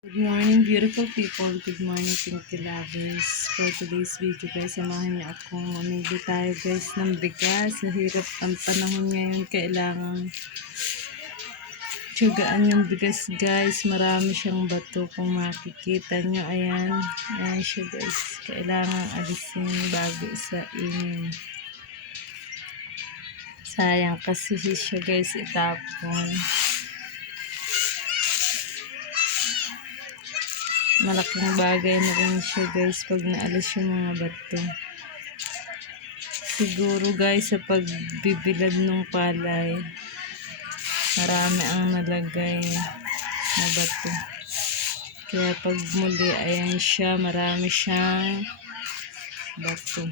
Good morning, beautiful people. Good morning, pinky lovers. For today's video, guys, samahan niyo akong mamili tayo, guys, ng bigas. Mahirap ang panahon ngayon. Kailangan tiyagaan yung bigas, guys. Marami siyang bato. Kung makikita nyo, ayan. Ayan siya, guys. Kailangan alisin bago sa inin. Sayang kasi siya, guys, itapon. Malaking bagay na rin siya, guys, pag naalis yung mga bato. Siguro, guys, sa pagbibilad ng palay, marami ang nalagay na bato. Kaya pag muli, ayan siya, marami siyang bato.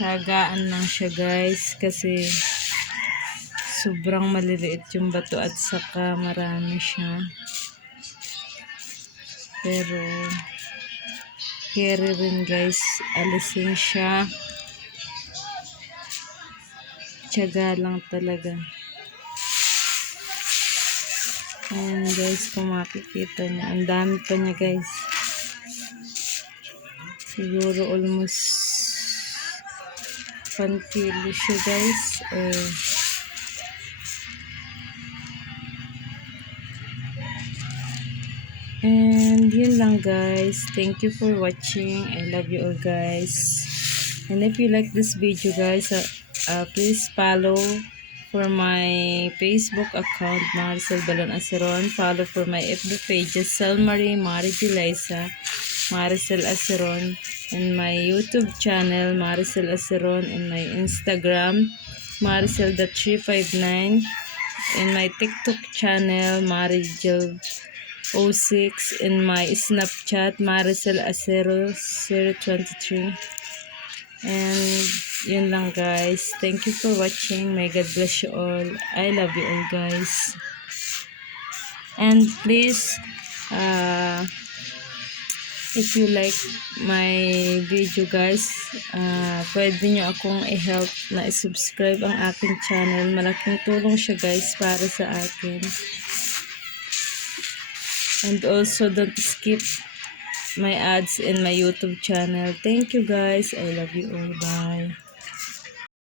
Tiyagaan lang siya, guys, kasi sobrang maliliit yung bato at saka marami siya. Pero carry rin, guys, alisin siya. Tiyaga lang talaga. Ayan, guys, kung makikita nyo, ang dami pa niya, guys. Siguro almost 1 kilo siya, guys. And yun lang, guys. Thank you for watching. I love you all, guys. And if you like this video, guys, please follow for my Facebook account, Maricel Balon Aceron. Follow for my FB pages, Selmarie, Marie Liza, Maricel Aceron. And my YouTube channel, Maricel Aceron. And my Instagram, Maricel.359. And my TikTok channel, Marigel06. In my Snapchat, Maricel Acero 023. And yun lang, guys. Thank you for watching. May God bless you all. I love you all, guys. And please, if you like my video, guys, pwede nyo akong i-help na i-subscribe ang aking channel. Malaking tulong siya, guys, para sa akin. And also, don't skip my ads in my YouTube channel. Thank you, guys. I love you all. Bye.